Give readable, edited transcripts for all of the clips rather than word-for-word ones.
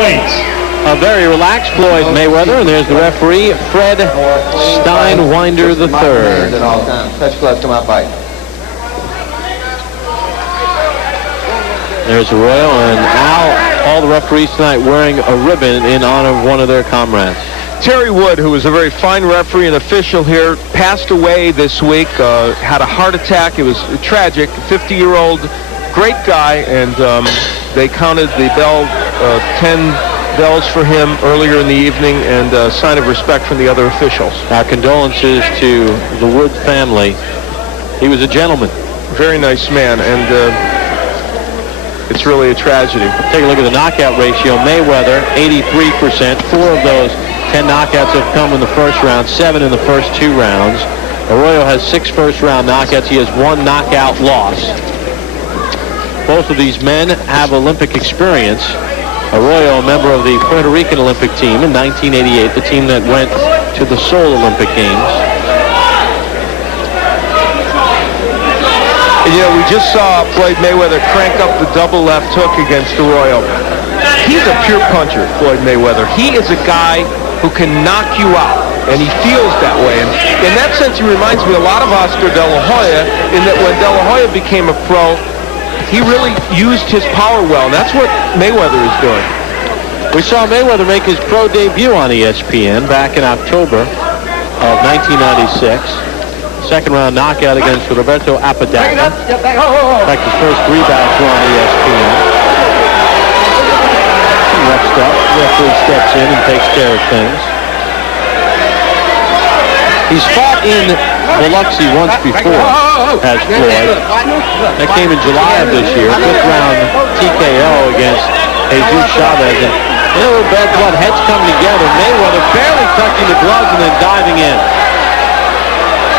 A very relaxed Floyd Mayweather, and there's the referee, Fred Steinwinder III. Touch gloves, come out, fight. There's Arroyo, and now all the referees tonight wearing a ribbon in honor of one of their comrades. Terry Wood, who was a very fine referee and official here, passed away this week, had a heart attack. It was tragic. 50-year-old, great guy, and they counted the bell, 10 bells for him earlier in the evening, and a sign of respect from the other officials. Our condolences to the Wood family. He was a gentleman. Very nice man, and it's really a tragedy. Take a look at the knockout ratio. Mayweather, 83%. 4 of those 10 knockouts have come in the first round, 7 in the first 2 rounds. Arroyo has 6 first-round knockouts. He has 1 knockout loss. Both of these men have Olympic experience. Arroyo, a member of the Puerto Rican Olympic team in 1988, the team that went to the Seoul Olympic Games. And, you know, we just saw Floyd Mayweather crank up the double left hook against Arroyo. He's a pure puncher, Floyd Mayweather. He is a guy who can knock you out, and he feels that way. And in that sense, he reminds me a lot of Oscar De La Hoya, in that when De La Hoya became a pro, he really used his power well, and that's what Mayweather is doing. We saw Mayweather make his pro debut on ESPN back in October of 1996. Second-round knockout against Roberto Apodaca. In fact, his first 3 bouts were on ESPN. Ref stuff. Referee steps in and takes care of things. He's fought in Biloxi once before as Floyd. That came in July of this year. 5th round TKO against Jesus Chavez. And a little bad blood. Heads come together. Mayweather barely touching the gloves and then diving in.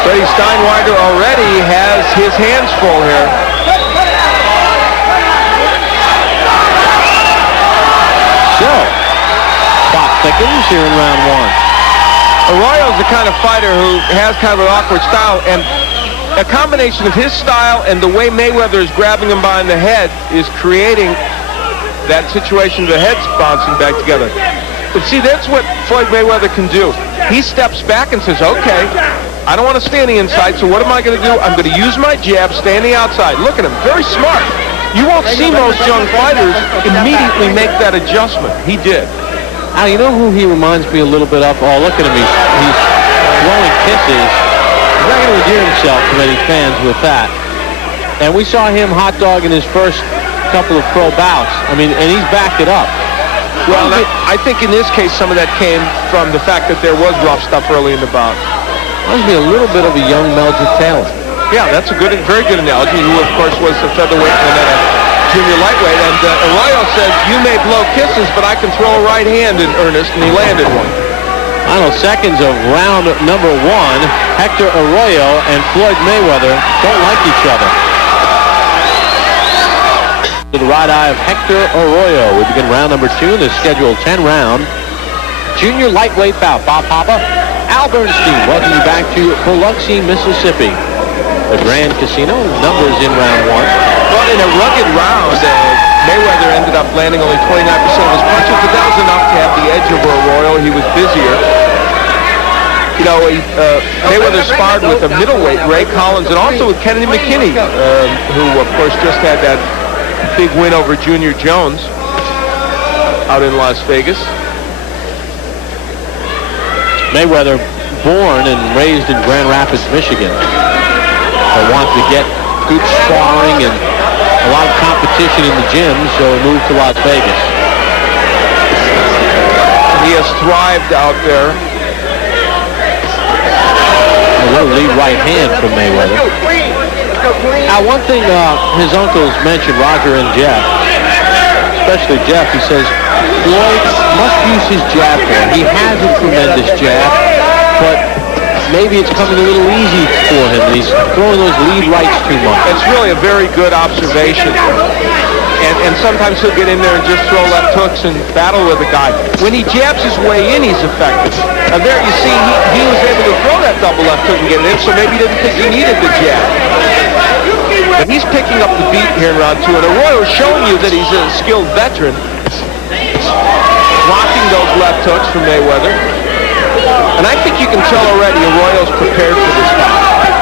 Freddie Steinwinder already has his hands full here. So, plot thickens here in round 1. Arroyo's the kind of fighter who has kind of an awkward style, and a combination of his style and the way Mayweather is grabbing him behind the head is creating that situation, the heads bouncing back together. But see, that's what Floyd Mayweather can do. He steps back and says, okay, I don't want to stay on the inside, so what am I going to do? I'm going to use my jab, stay on the outside. Look at him, very smart. You won't see most young fighters immediately make that adjustment. He did. Now, you know who he reminds me a little bit of? Oh, look at him. He's blowing kisses. He's not going to endear himself to many fans with that. And we saw him hot dog in his first couple of pro bouts. I mean, and he's backed it up. Well, I think in this case, some of that came from the fact that there was rough stuff early in the bout. Reminds me a little bit of a young Meldrick Taylor. Yeah, that's a good, very good analogy, who, of course, was the featherweight and then a junior lightweight. And Arroyo says, you may blow kisses, but I can throw a right hand in earnest, and he landed one. Final seconds of round number 1. Hector Arroyo and Floyd Mayweather don't like each other. To the right eye of Hector Arroyo. We begin round number 2 in the scheduled 10-round junior lightweight bout. Bob Papa, Al Bernstein, welcome you back to Biloxi, Mississippi. The Grand Casino, numbers in round 1. Well, in a rugged round, Mayweather ended up landing only 29% of his punches, but that was enough to have the edge over Arroyo. He was busier. You know, Mayweather sparred with a middleweight, Ray Collins, and also with Kennedy McKinney, who, of course, just had that big win over Junior Jones out in Las Vegas. Mayweather, born and raised in Grand Rapids, Michigan. But wanted to get good sparring and a lot of competition in the gym, so he moved to Las Vegas. He has thrived out there. A little lead right hand from Mayweather. Now, one thing his uncles mentioned, Roger and Jeff, especially Jeff, he says, Floyd must use his jab more. He has a tremendous jab, but maybe it's coming a little easy for him. He's throwing those lead rights too much. It's really a very good observation. And sometimes he'll get in there and just throw left hooks and battle with a guy. When he jabs his way in, he's effective. Now there you see, he was able to throw that double left hook and get it in, so maybe he didn't think he needed the jab. But he's picking up the beat here in round 2, and Arroyo is showing you that he's a skilled veteran. blocking those left hooks from Mayweather. And I think you can tell already Arroyo's prepared for this fight,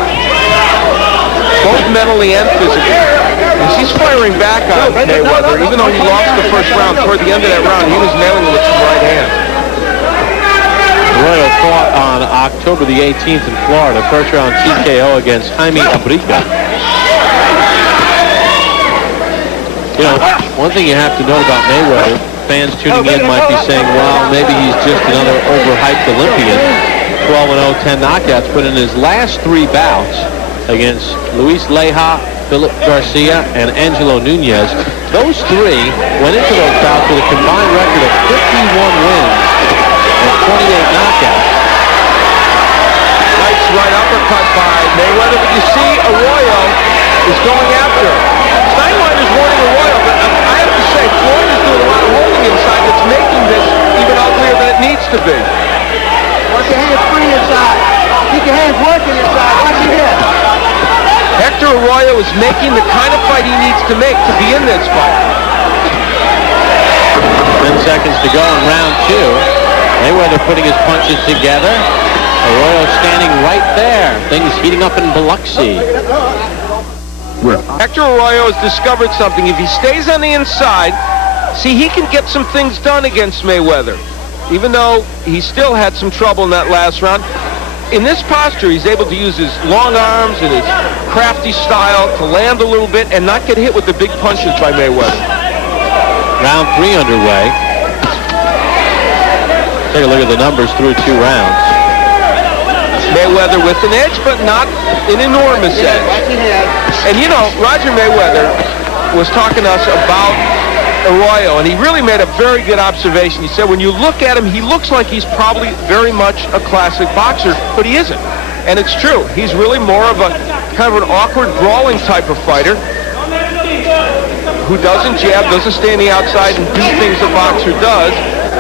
both mentally and physically. As he's firing back on Mayweather, even though he lost the first round, toward the end of that round, he was nailing him with some right hands. Arroyo fought on October the 18th in Florida, first round TKO against Jaime Abrica. You know, one thing you have to note about Mayweather, fans tuning in might be saying, well, maybe he's just another overhyped Olympian. 12-0, 10 knockouts, but in his last 3 bouts against Luis Leija, Philip Garcia, and Angelo Nunez, those 3 went into those bouts with a combined record of 51 wins and 28 knockouts. Nice right uppercut by Mayweather, but you see Arroyo is going after him. Steinweiner's warning Arroyo, but I have to say, Floyd is doing a lot of holding inside that's making this even uglier than it needs to be. Watch your hands free inside. Keep your hands working inside. Watch your head. Hector Arroyo is making the kind of fight he needs to make to be in this fight. 10 seconds to go in round 2. Mayweather putting his punches together. Arroyo standing right there. Things heating up in Biloxi. Hector Arroyo has discovered something. If he stays on the inside, see, he can get some things done against Mayweather. Even though he still had some trouble in that last round. In this posture, he's able to use his long arms and his crafty style to land a little bit and not get hit with the big punches by Mayweather. Round 3 underway. Take a look at the numbers through 2 rounds. Mayweather with an edge, but not an enormous edge. And you know, Roger Mayweather was talking to us about Arroyo, and he really made a very good observation. He said when you look at him, he looks like he's probably very much a classic boxer, but he isn't. And it's true. He's really more of a kind of an awkward, brawling type of fighter who doesn't jab, doesn't stay on the outside and do things a boxer does.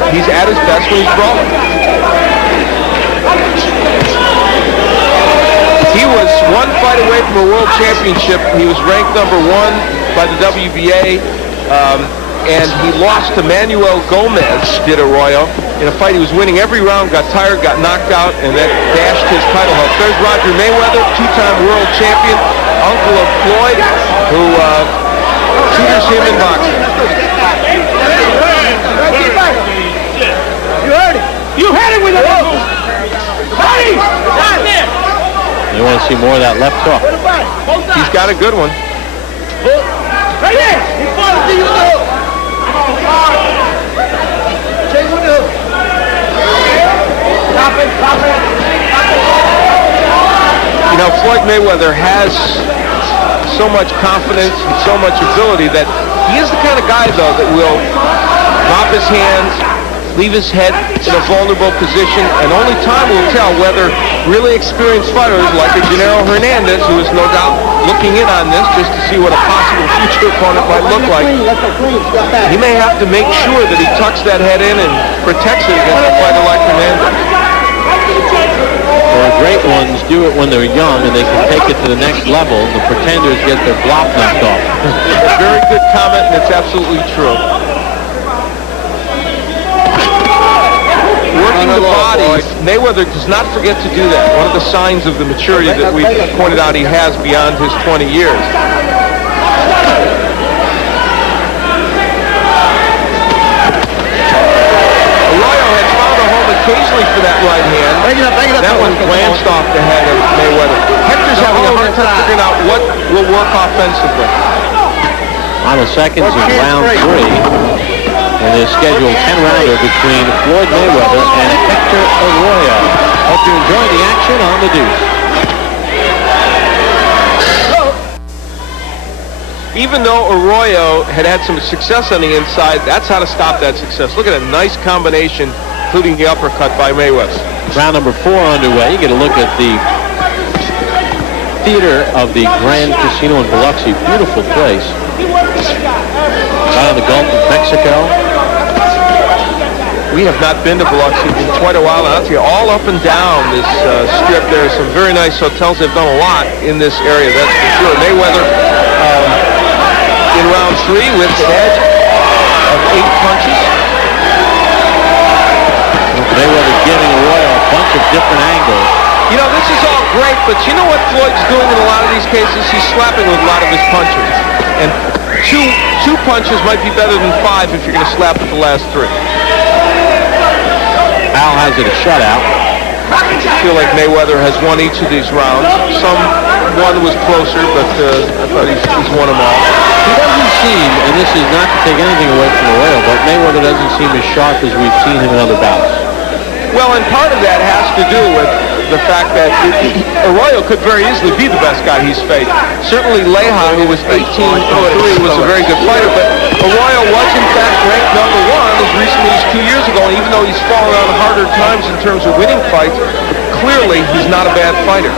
He's at his best when he's brawling. He was 1 fight away from a world championship. He was ranked number 1 by the WBA. And he lost to Manuel Gomez, did Arroyo, in a fight he was winning every round, got tired, got knocked out, and that dashed his title hopes. There's Roger Mayweather, 2-time world champion, uncle of Floyd, who tutors him in boxing. You heard it. You had it with the hook. You want to see more of that left hook. He's got a good one. Right there. He fought to you with the hook. Take with the hook. Stop it. Stop it. You know, Floyd Mayweather has so much confidence and so much ability that he is the kind of guy, though, that will drop his hands, leave his head in a vulnerable position, and only time will tell whether really experienced fighters like a Gennaro Hernandez, who is no doubt looking in on this just to see what a possible future opponent might look like. He may have to make sure that he tucks that head in and protects it against a fighter like Hernandez. The great ones do it when they're young and they can take it to the next level. The pretenders get their block knocked off. A very good comment, and it's absolutely true. Working the body, Mayweather does not forget to do that. One of the signs of the maturity that we pointed out he has beyond his 20 years. Arroyo had found a home occasionally for that right hand. That one glanced off the head of Mayweather. Hector's having a hard time figuring out what will work offensively. Final seconds of round 3. And there's scheduled 10-rounder between Floyd Mayweather and Hector Arroyo. Hope you enjoy the action on the Deuce. Even though Arroyo had some success on the inside, that's how to stop that success. Look at a nice combination, including the uppercut by Mayweather. Round number 4 underway. You get a look at the theater of the Grand Casino in Biloxi. Beautiful place. Right on the Gulf of Mexico. We have not been to Biloxi in quite a while. I'll tell you, all up and down this strip, there are some very nice hotels. They've done a lot in this area, that's for sure. Mayweather in round 3 with an edge of 8 punches. Mayweather giving Arroyo a bunch of different angles. You know, this is all great, but you know what Floyd's doing in a lot of these cases? He's slapping with a lot of his punches. And two punches might be better than 5 if you're going to slap with the last 3. Al has it a shutout. I feel like Mayweather has won each of these rounds. One was closer, but I thought he's won them all. He doesn't seem, and this is not to take anything away from Arroyo, but Mayweather doesn't seem as sharp as we've seen him in other bouts. Well, and part of that has to do with the fact that Arroyo could very easily be the best guy he's faced. Certainly Leja, who was 18-3, was a very good fighter, but Arroyo was in fact ranked number 1 as recently as 2 years ago, and even though he's fallen on harder times in terms of winning fights, clearly he's not a bad fighter.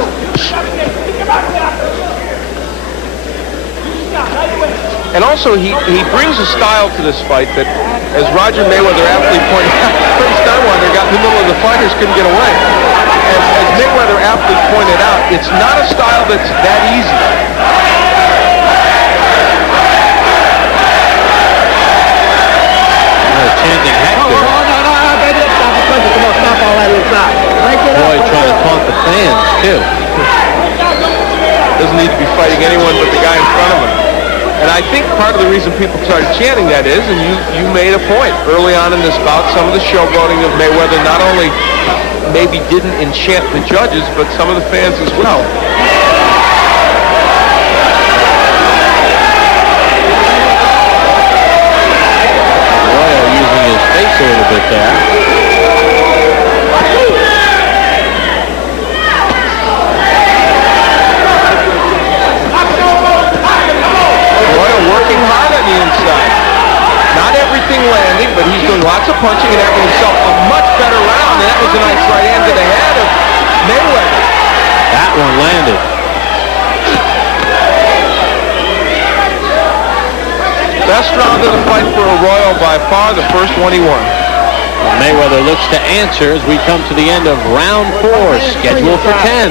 And also, he brings a style to this fight that, as Roger Mayweather aptly pointed out, Freddie Steinweiler got in the middle of the fighters, couldn't get away. As Mayweather aptly pointed out, it's not a style that's that easy. Chanting Hector. Floyd trying to taunt the fans, too. Doesn't need to be fighting anyone but the guy in front of him. And I think part of the reason people started chanting that is, and you made a point early on in this bout, some of the showboating of Mayweather not only maybe didn't enchant the judges, but some of the fans as well. Arroyo using his face a little bit there. Landing, but he's doing lots of punching and having himself a much better round, and that was a nice right hand to the head of Mayweather. That one landed. Best round of the fight for Arroyo by far, the first one he won. Mayweather looks to answer as we come to the end of round 4, scheduled for 10.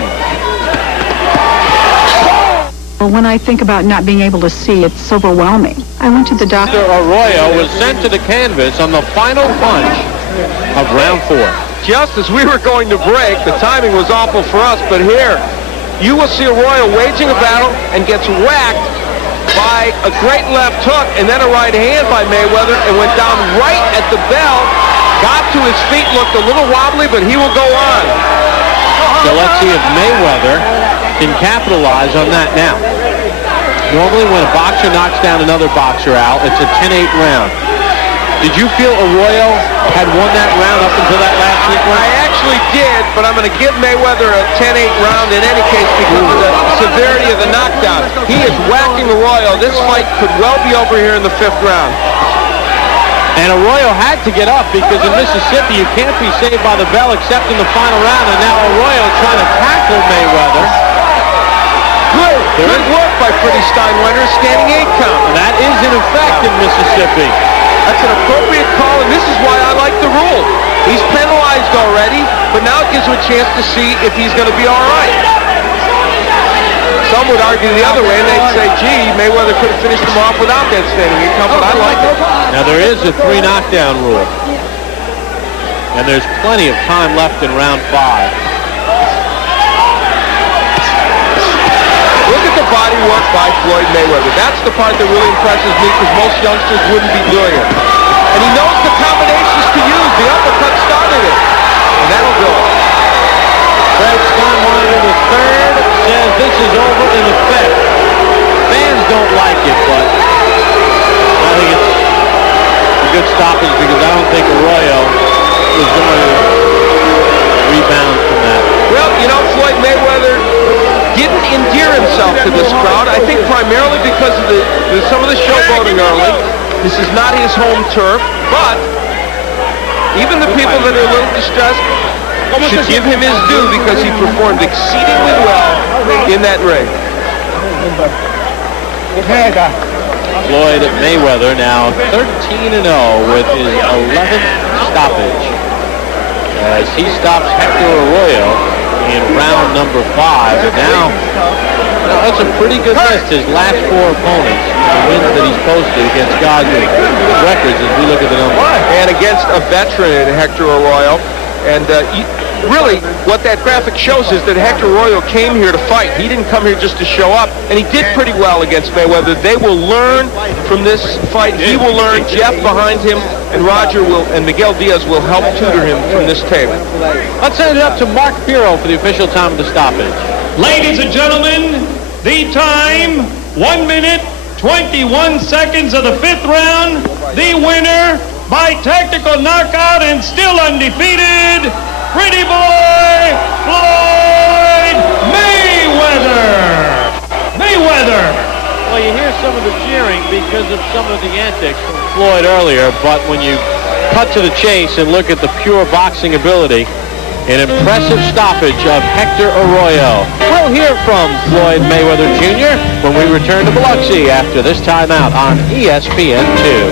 When I think about not being able to see, it's overwhelming. I went to the doctor. Arroyo was sent to the canvas on the final punch of round 4. Just as we were going to break, the timing was awful for us, but here, you will see Arroyo waging a battle and gets whacked by a great left hook and then a right hand by Mayweather and went down right at the bell, got to his feet, looked a little wobbly, but he will go on. So let's see if Mayweather can capitalize on that now. Normally when a boxer knocks down another boxer out, it's a 10-8 round. Did you feel Arroyo had won that round up until that last sequence? I actually did, but I'm going to give Mayweather a 10-8 round in any case because of the severity of the knockdown. He is whacking Arroyo. This fight could well be over here in the 5th round. And Arroyo had to get up because in Mississippi you can't be saved by the bell except in the final round, and now Arroyo trying to tackle Mayweather. Good work by Freddie Steinweiler, standing 8 count. And that is in effect in Mississippi. That's an appropriate call, and this is why I like the rule. He's penalized already, but now it gives him a chance to see if he's going to be all right. Some would argue the other way, and they'd say, gee, Mayweather could have finished him off without that standing 8 count, but I like it. Now there is a 3 knockdown rule. And there's plenty of time left in round 5. Look at the body work by Floyd Mayweather. That's the part that really impresses me because most youngsters wouldn't be doing it. And he knows the combinations to use. The uppercut started it. And that'll do it. Fred Steinweiler III says this is over in effect. Fans don't like it, but I think it's a good stoppage because I don't think Arroyo is going to rebound from that. Well, you know, Floyd Mayweather didn't endear himself to this crowd. I think primarily because of some of the showboating early. This is not his home turf, but even the people that are a little distressed should give him his due because he performed exceedingly well in that ring. Floyd Mayweather now 13-0 with his 11th stoppage as he stops Hector Arroyo in round number 5. And now, that's a pretty good list. His last 4 opponents, the wins that he's posted against guys with good records as we look at the numbers. And against a veteran, Hector Arroyo. And really, what that graphic shows is that Hector Arroyo came here to fight. He didn't come here just to show up, and he did pretty well against Mayweather. They will learn from this fight. He will learn. Jeff behind him, and Roger will, and Miguel Diaz will help tutor him from this tape. Let's send it up to Mark Bureau for the official time of the stoppage. Ladies and gentlemen, the time, 1 minute, 21 seconds of the 5th round. The winner by technical knockout and still undefeated, Pretty Boy Floyd Mayweather. Mayweather. Well, you hear some of the cheering because of some of the antics from Floyd earlier, but when you cut to the chase and look at the pure boxing ability, an impressive stoppage of Hector Arroyo. We'll hear from Floyd Mayweather Jr. when we return to Biloxi after this timeout on ESPN2.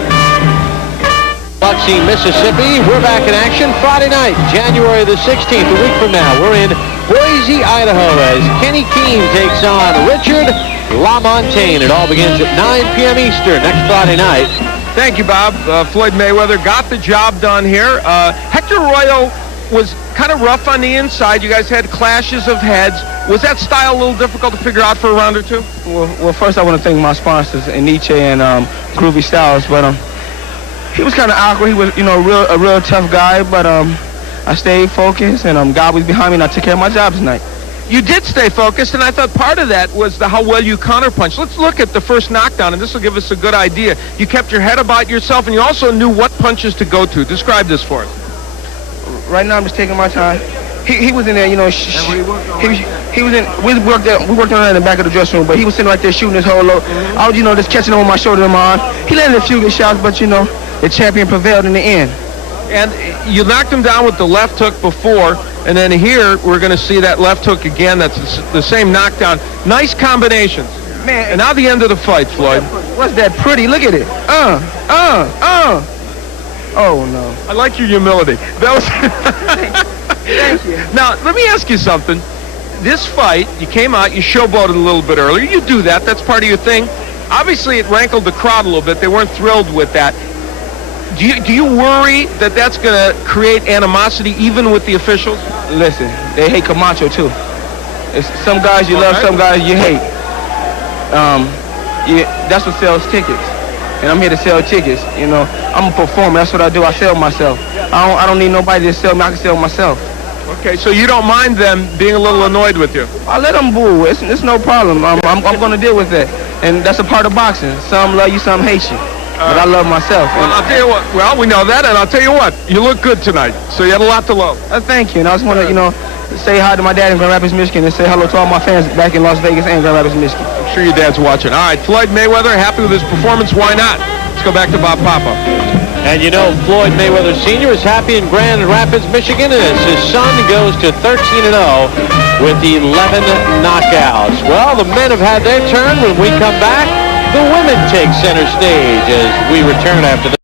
Biloxi, Mississippi. We're back in action Friday night, January the 16th, a week from now. We're in Boise, Idaho, as Kenny Keene takes on Richard LaMontagne. It all begins at 9 p.m. Eastern next Friday night. Thank you, Bob. Floyd Mayweather got the job done here. Hector Arroyo was kind of rough on the inside. You guys had clashes of heads. Was that style a little difficult to figure out for a round or two? Well, first I want to thank my sponsors, Nietzsche and Groovy Styles, but he was kind of awkward. He was, a real tough guy, but I stayed focused, and God was behind me, and I took care of my job tonight. You did stay focused, and I thought part of that was how well you counterpunched. Let's look at the first knockdown, and this will give us a good idea. You kept your head about yourself, and you also knew what punches to go to. Describe this for us. Right now, I'm just taking my time. He was in there, he was in. We worked on in the back of the dressing room, but he was sitting right there shooting his whole load. I was, just catching him on my shoulder and my arm. He landed a few good shots, but the champion prevailed in the end. And you knocked him down with the left hook before, and then here we're going to see that left hook again. That's the same knockdown. Nice combinations. Man, and now the end of the fight, Floyd. What's that pretty? Look at it. Oh, no. I like your humility. That was Thank you. Now, let me ask you something. This fight, you came out, you showboated a little bit earlier. You do that. That's part of your thing. Obviously, it rankled the crowd a little bit. They weren't thrilled with that. Do you worry that that's going to create animosity even with the officials? Listen, they hate Camacho, too. It's some guys you love, some guys you hate. That's what sells tickets. And I'm here to sell tickets. I'm a performer. That's what I do. I sell myself. I don't need nobody to sell me. I can sell myself. Okay, so you don't mind them being a little annoyed with you? I let them boo. It's no problem. I'm going to deal with that. And that's a part of boxing. Some love you, some hate you. But I love myself. Well, I'll tell you what. Well, we know that, and I'll tell you what. You look good tonight. So you had a lot to love. Thank you. And I just want to, say hi to my dad in Grand Rapids, Michigan, and say hello to all my fans back in Las Vegas and Grand Rapids, Michigan. I'm sure your dad's watching. All right, Floyd Mayweather, happy with his performance. Why not? Let's go back to Bob Papa. And Floyd Mayweather Sr. is happy in Grand Rapids, Michigan, as his son goes to 13-0 with 11 knockouts. Well, the men have had their turn. When we come back, the women take center stage as we return after this.